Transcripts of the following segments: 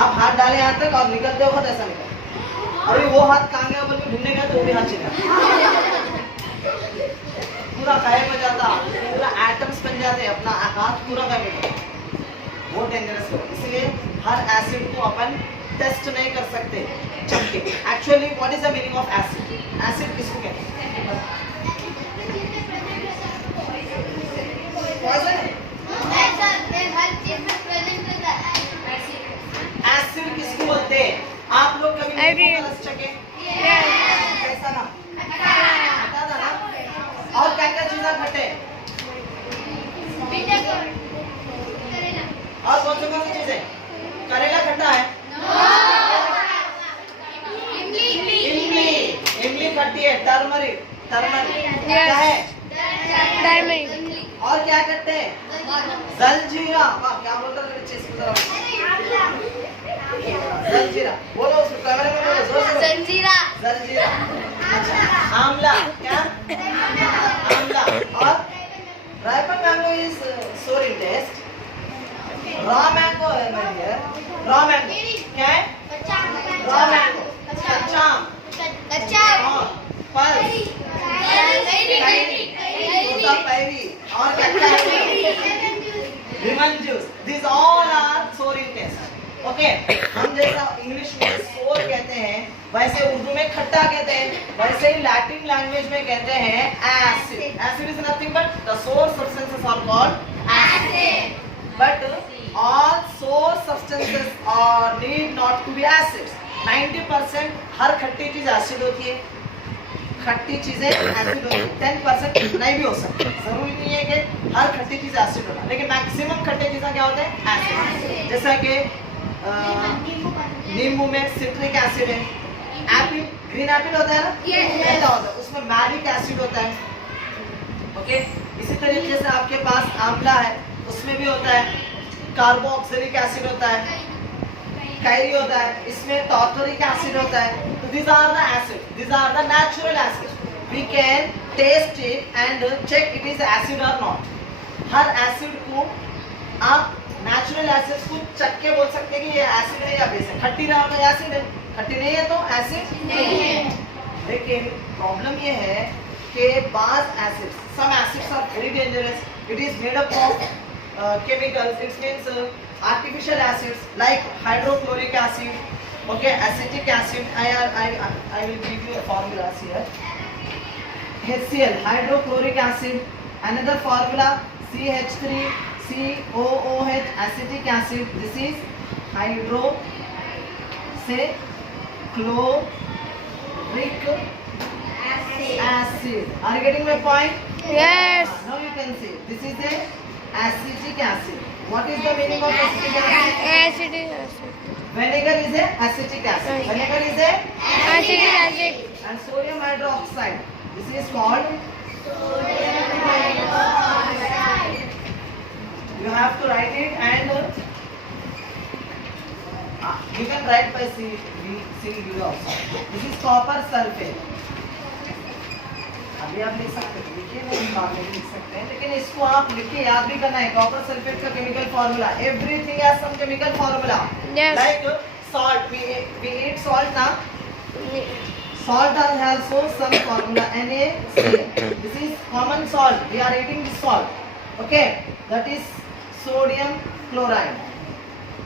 आप हाथ डाले यहाँ तक और निकलते वक्त ऐसा निकल, अभी वो हाथ कहाँ गया बोल के ढूंढने गया तो वो भी हाथ चला, पूरा गायब हो जाता, पूरा एटम्स बन जाते, अपना हाथ पूरा गायब हो जाता, वो डेंजरस है। इसलिए हर एसिड को अपन टेस्ट नहीं कर सकते। Actually what is the meaning of acid? Acid किसको कहते हैं? एसिड किसको बोलते हैं? आप लोग कभी रस चखे? कैसा ना? खट्टा था ना? और क्या क्या चीज़ें खट्टे? और कौन सी चीजें? करेला खट्टा है? इमली खट्टी है। टर्मरिक क्या है? और क्या करते हैं? जलजीरा। वाह, क्या बोलता है जलजीरा, बोलो उसको कैमरे में बोलो जोर से। जलजीरा। अच्छा, आंवला क्या? आंवला। और ripen mango is sour in taste. Raw mango है माय डियर। रॉ मैंगो क्या है? रॉ मैंगो कच्चा फल पैरी और क्या lemon juice. This all are sour in test. Okay, हम जैसा इंग्लिश में सोर कहते हैं वैसे उर्दू में खट्टा कहते हैं, वैसे ही लैटिन लैंग्वेज में कहते हैं acid. Acid is nothing but the sour substances are called acid. But all sour substances are need not to be acids. 90% हर खट्टी चीज एसिड होती है, खट्टी चीजें एसिड होती है, 10% नहीं भी हो सकती। जरूरी नहीं है कि हर खट्टी चीज एसिड होना, लेकिन मैक्सिमम खट्टी चीजें क्या होते हैं? एसिड। जैसा कि नींबू में सिट्रिक एसिड है, एप्पल ग्रीन एप्पल होता है ना, ऐसा होता है, उसमें मैलिक एसिड होता है। ओके, इसी तरीके से आपके पास आंवला है, उसमें भी होता है कार्बोक्सिलिक एसिड होता है, कैरी होता है, इसमें टार्टरिक एसिड होता है। तो these are the acids, these are the natural acids. We can taste it and check it is acid or not. Her acid को आप नेचुरल एसिड्स को चख के बोल सकते हैं कि ये एसिड है या बेस है। खट्टी रहा तो एसिड है, खट्टी नहीं है तो एसिड नहीं है। लेकिन प्रॉब्लम ये है कि बाज acids, some acids are very dangerous. It is made up of chemicals. It means artificial acids like hydrochloric acid, okay, acetic acid. I will give you a formulas here. HCl, hydrochloric acid. Another formula CH3COOH, acetic acid. This is hydro say chloric acid. Are you getting my point? Yes. Now you can see this is a acetic acid. What is the meaning of acetic acid? Acetic acid. Vinegar is a acetic acid. Vinegar is a Acetic acid. and sodium hydroxide. This is called sodium hydroxide. You have to write it and you can write by C also. This is copper sulfate. अभी आप लिख सकते हैं, लिखिए नहीं बाद में लिख सकते हैं, लेकिन इसको आप लिख के याद भी करना है। कॉपर सल्फेट का chemical formula, everything has some chemical formula. Like salt, we eat salt now. Salt has also some formula, NaCl. This is common salt. We are eating this salt. Okay, that is sodium chloride.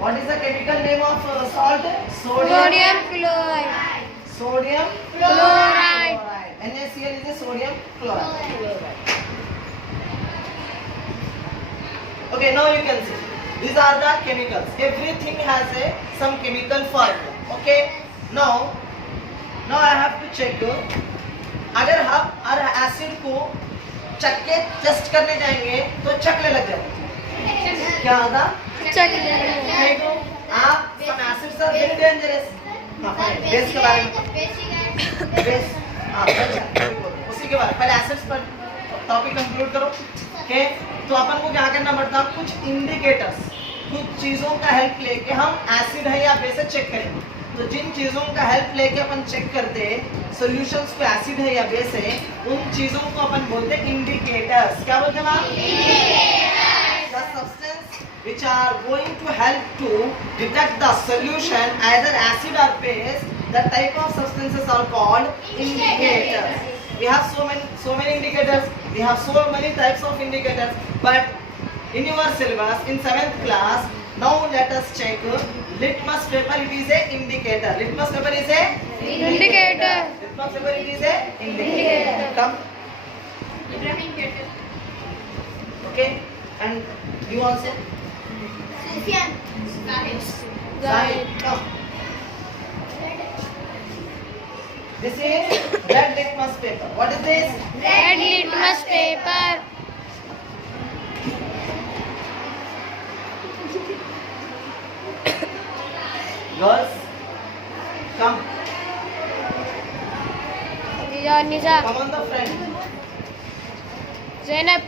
What is the chemical name of salt? Sodium chloride. Sodium Chloride. NaCl is a sodium chloride. Okay, now you can see these are the chemicals. Everything has some chemical formula. Okay, now I have to check. अगर हम हर acid को चख के test करने जाएंगे तो चखने लग जाएंगे। क्या होगा? चखने। आप some acids are very dangerous. Base के बारे में बेस उसी के बारे पहले एसिड्स पर टॉपिक कंक्लूड करो। ओके, तो अपन को क्या करना पड़ता है? कुछ इंडिकेटर्स, कुछ चीज़ों का हेल्प लेके हम एसिड है या बेस है चेक करेंगे। तो जिन चीज़ों का हेल्प लेके अपन चेक करते हैं सॉल्यूशंस को एसिड है या बेस है, उन चीज़ों को अपन बोलते हैं इंडिकेटर्स। क्या बोलते हैं आप? The substance which are going to help to detect the solution either acid or base. The type of substances are called indicators. We have so many indicators. We have so many types of indicators. But in your syllabus in 7th class, now let us check litmus paper. It is a indicator. Litmus paper is a Indicator. Litmus paper it is a indicator. Come. Okay. And you also. Zahid, come. This is red litmus paper. What is this? Red litmus paper. Girls, come. Nisa. Come on the front. Zainab.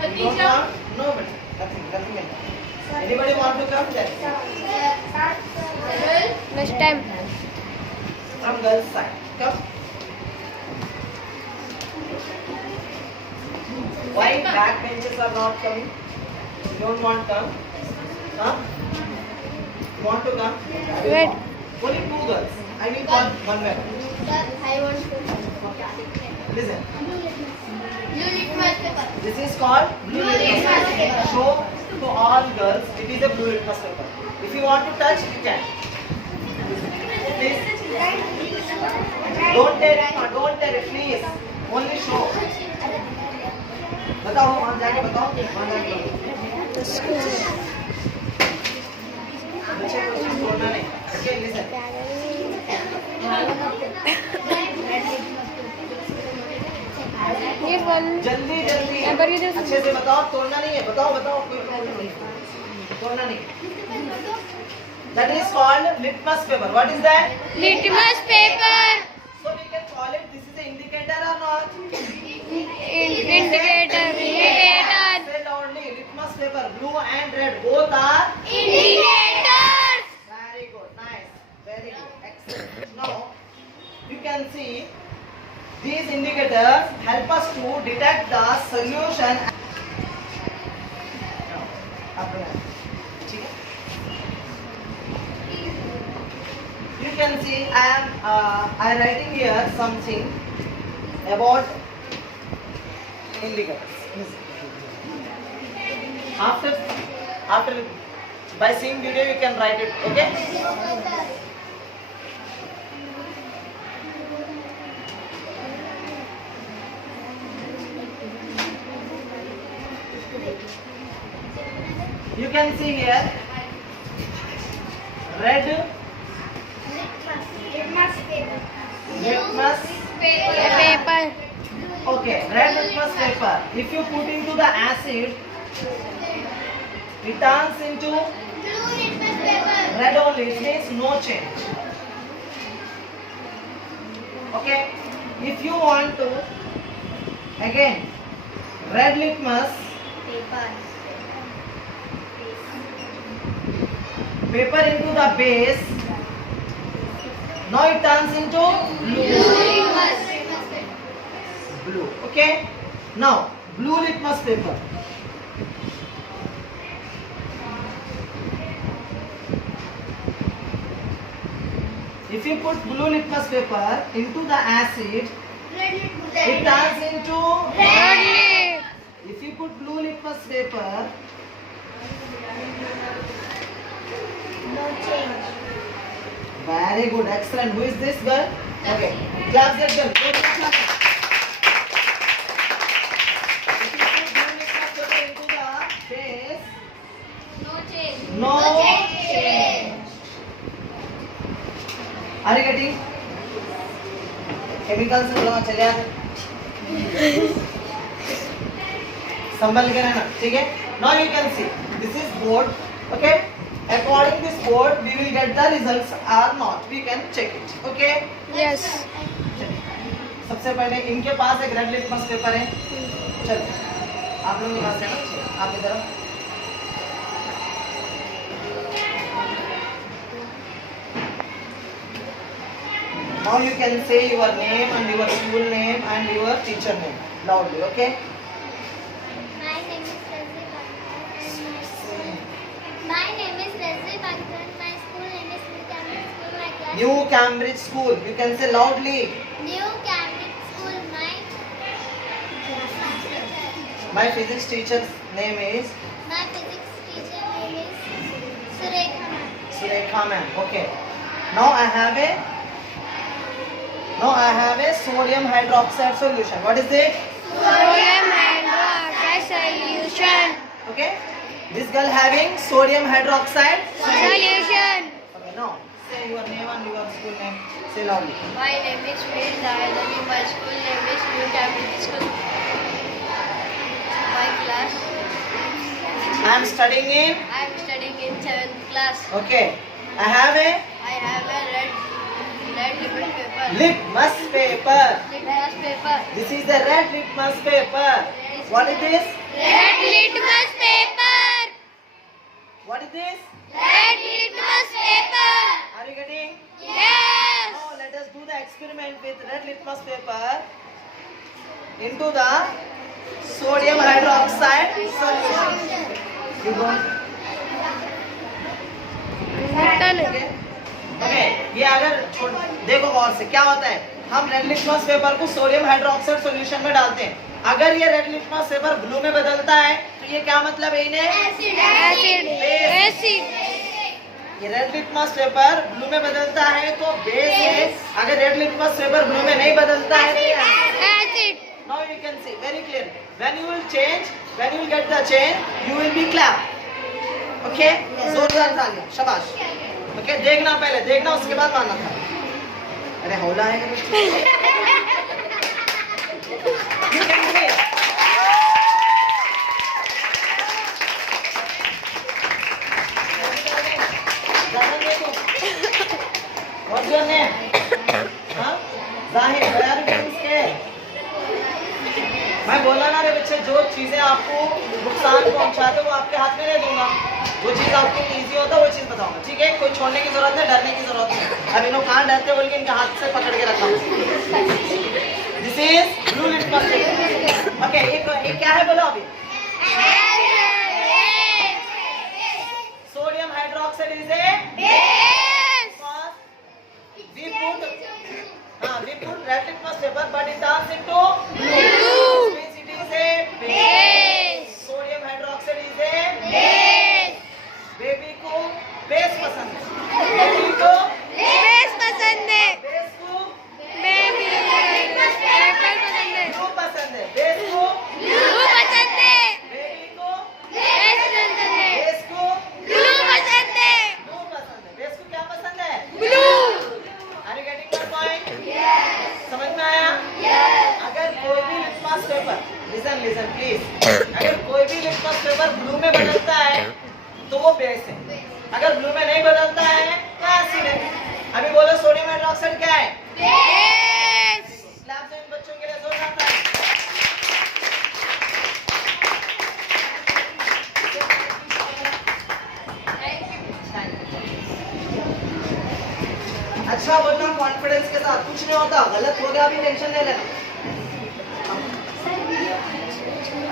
Don't want? Nobody. Nothing. Anybody want to come there? Next time. From girls side. Come. Why back benches are not coming? You don't want to come? Huh? You want to come? Wait. Only 2 girls. I will call one member. Listen. This is called blue litmus paper. Show to all girls it is a blue litmus paper. If you want to touch, you can. Please. Don't tear it, please. Only show. बताओ वहाँ जाके बताओ वहाँ जाके बच्चे को कुछ बोलना नहीं. Okay, listen. Here one. जल्दी Number is this. अच्छे से बताओ. तोड़ना नहीं है. बताओ कोई प्रॉब्लम नहीं. तोड़ना नहीं. That is called litmus paper. What is that? Litmus paper. So we can call it. This is an indicator or not? Indicator. Say loudly. Litmus paper, blue and red, both are. Indicators. Very good. Nice. Very good. Excellent. Now you can see these indicators help us to detect the solution. You can see I am writing here something about indicators. After by seeing video you can write it. Okay. You can see here red litmus Paper. okay, red litmus paper. If you put into the acid, it turns into red only. It means no change. Okay. If you want to again red litmus paper into the base, now it turns into blue. Okay. Now blue litmus paper. If you put blue litmus paper into the acid, it turns into Red. If you put blue litmus paper, very good, excellent. Who is this girl? Okay, clap that girl. Go clap that. If you put blue litmus paper into the base, no change. Are you getting? Chemicals थोड़ा चले आते. संभल के रहना, ठीक है? Now you can see this is board. Okay. According to this board, we will get the results or not. We can check it. Okay. Yes. सबसे पहले इनके पास एक रेड लिटमस पेपर है. चलो आप लोग के पास है ना? आप इधर आओ. Now you can say your name and your school name and your teacher name loudly. Okay. My name is Razika. New Cambridge School. You can say loudly. New Cambridge School. My physics teacher's name is My physics teacher name is Surekha ma'am. Surekha ma'am. Okay. Now I have a sodium hydroxide solution. What is it? Sodium hydroxide solution. Okay. This girl having sodium hydroxide Solution. Okay. Now say your name and your school name. Say loudly. My name is Veer Dayadani. My school name is New Cambridge School. My class. I am studying in. I am studying in 7th class. Okay. I have a I have a red litmus paper. litmus paper. Litmus paper. This is the red litmus paper. What is this? Red litmus paper. What is this? Red litmus paper. Are you getting? Yes. Now let us do the experiment with red litmus paper into the sodium hydroxide solution. You don't. Okay. Okay. ये अगर देखो गौर से क्या होता है, हम red litmus paper को sodium hydroxide solution में डालते हैं. अगर ये रेड लिटमस पेपर ब्लू में बदलता है तो ये क्या मतलब है इन्हें? Acid. ये रेड लिटमस पेपर ब्लू में बदलता है तो बेस है. अगर रेड लिटमस पेपर ब्लू में नहीं बदलता है तो Acid. now you can see very clearly. When you will get the change, you will be clap. Okay? जोरदार तालियां. शाबाश. Okay? देखना उसके बाद मानना था. अरे हौला है. You can do it. What's your name? हाँ? जाहिर. Where are you from? मैं बोला ना रे बच्चे, जो चीजें आपको नुकसान पहुंचाते वो आपके हाथ में दे दूंगा. जो चीज आपके लिए इजी होता है वो चीज बताऊंगा. ठीक है? कोई छोड़ने की जरूरत है, डरने की जरूरत नहीं. अब इन्हों कहाँ डरते बोल के इनके हाथ से पकड़ के रखा. This is blue litmus paper. Okay. ये क्या है बोलो अभी? Sodium hydroxide is a we put red litmus paper but it turns into blue. Means it is a base. Sodium hydroxide is a Base. baby को base पसंद है. baby को Base पसंद है. base को Baby litmus paper पसंद है. blue पसंद है. base को Blue पसंद है. baby को Base पसंद है. base को Blue पसंद है. blue पसंद है. base को क्या पसंद है? Blue. Are you getting my point? समझ में आया? अगर कोई भी लिटमस पेपर लिसन प्लीज, अगर कोई भी लिटमस पेपर ब्लू में बदलता है तो वो बेस है. अगर ब्लू में नहीं बदलता है तो एसिड है. अभी बोलो सोडियम हाइड्रोक्साइड क्या है? Base. क्लास में इन बच्चों के लिए जोरदार ताली. अच्छा बोलना कॉन्फिडेंस के साथ. कुछ नहीं होता, गलत हो गया भी टेंशन ले लेना.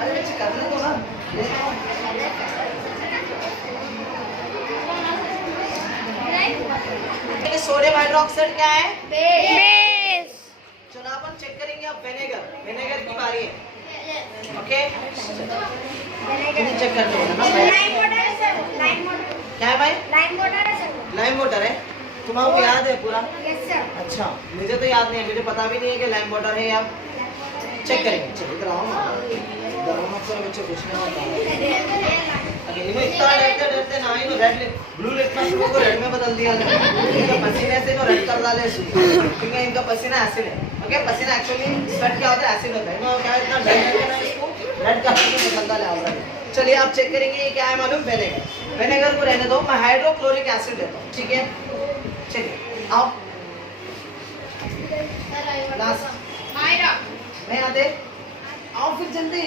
अरे बच्चे करने दो ना. सोडियम हाइड्रोक्साइड क्या है? Base. चलो अपन चेक करेंगे अब विनेगर की बारी है. ओके, चेक करते हैं ना. क्या है भाई? लाइम वाटर है. तुम्हारा याद है पूरा? अच्छा, मुझे तो याद नहीं है. मुझे पता भी नहीं है कि लाइम वाटर है या. चेक करेंगे. चलो इधर आओ ना. बच्चे कुछ नहीं होता. इनको इतना डरते ना ही रेड ब्लू लिटमस पेपर को रेड में बदल दिया. इनका पसीने से रेड कर डाले क्योंकि इनका पसीना एसिड है. ओके, पसीना एक्चुअली स्वेट क्या होता है? एसिड होता है. इनको क्या इतना डर करके ना इसको रेड का बदल डाले ऑलरेडी. चलिए आप चेक करेंगे ये क्या है मालूम? विनेगर को रहने दो. मैं हाइड्रोक्लोरिक एसिड लेता हूँ. ठीक है, चलिए आओ. नहीं आते? आओ फिर जल्दी.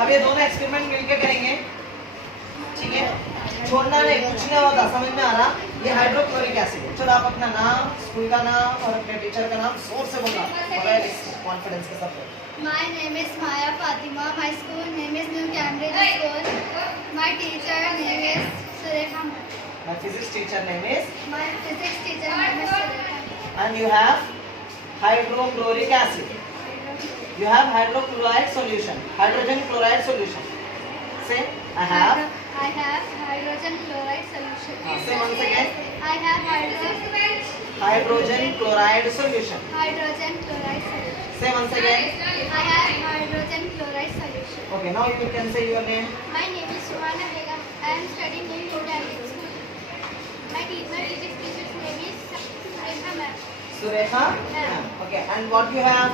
अब ये दोनों एक्सपेरिमेंट मिलके करेंगे. ठीक है, छोड़ना नहीं, कुछ नहीं होता. समझ में आ रहा? ये हाइड्रोक्लोरिक एसिड है. चलो आप अपना नाम, स्कूल का नाम और अपने टीचर का नाम जोर से बोलना कॉन्फिडेंस के साथ. My name is Maya Fatima. My school name is New Cambridge School. My teacher name is Surekha. My physics teacher name is. My physics teacher name is Surekha. And you have hydrochloric acid. You have hydrochloride solution. Hydrogen chloride solution. Say, I have. I have hydrogen chloride solution. Say once again. I have hydrogen Chloride solution. chloride solution. Say once again. I have hydrogen chloride solution. Okay, now you can say your name. My name is Suhana Begum. I am studying in Udalip School. My physics teacher's name is Surekha ma'am. Surekha. Yeah. Okay, and what you have?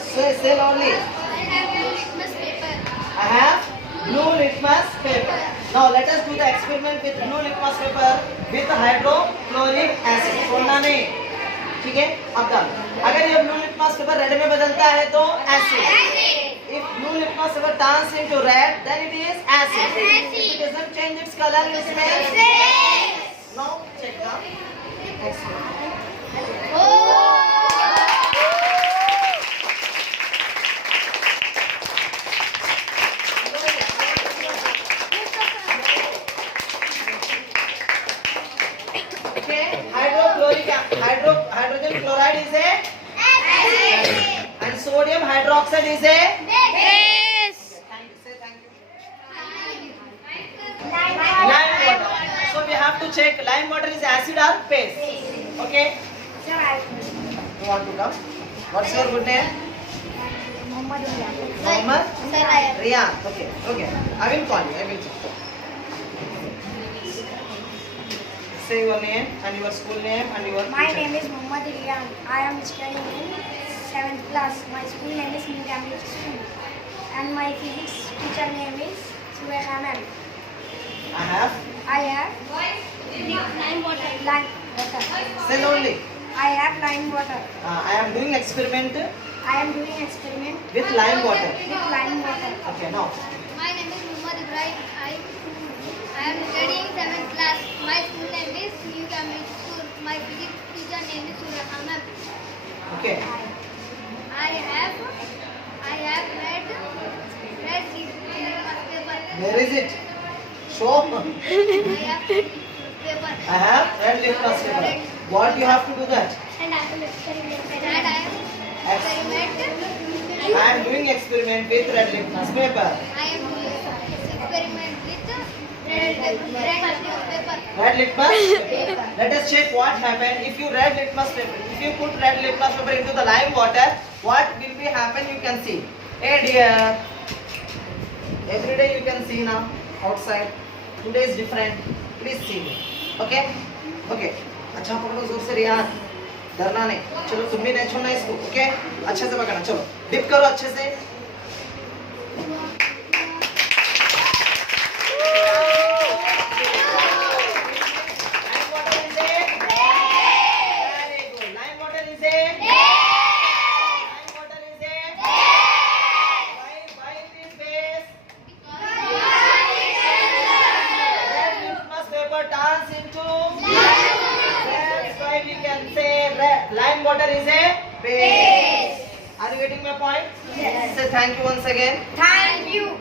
Say loudly. I have blue litmus paper. I have blue litmus paper. Now let us do the experiment with blue litmus paper with hydrochloric acid. छोड़ना नहीं, ठीक है? अब डाल। अगर ये blue litmus paper red में बदलता है तो acid. If blue litmus paper turns into red, then it is acid. If it doesn't change its color, it is base. Now check the experiment. Hydrogen chloride is a acid. And sodium hydroxide is a Base. Thank you. Say thank you. Lime water. So we have to check lime water is acid or base. Okay. You want to come? What's your good name? Mohammed Riyan. Okay. I will call you. I will check. Say your name and your school name and your My teacher. name is Muhammad Riyan. I am studying in 7th class. My school name is New Cambridge School. And my physics teacher name is Surekha ma'am. I have. I have lime water. Say loudly. I have lime water. I am doing experiment I am doing experiment with lime water. with lime water. Okay, now. My name is Muhammad Ibrahim. I am studying 7th class. My school name is New Cambridge School. My physics teacher name is Surekha ma'am. Okay. I have red litmus paper. Where is it? Show. I have paper. I have red litmus paper. What you have to do that? And I will experiment. I am doing experiment with red litmus paper. I am doing experiment with red litmus paper. Red litmus paper. Let us check what happened if you red litmus paper. If you put red litmus paper into the lime water, what will be happen? You can see. Hey dear. Every day you can see now outside. Today is different. Please see me. Okay? Okay. अच्छा पकड़ो जोर से रियान, डरना नहीं। चलो तुम भी नहीं छोड़ना इसको, ओके? अच्छे से पकड़ना, चलो डिप करो अच्छे से। Lime water is a base. Are you getting my point? Yes. Say thank you once again. Thank you.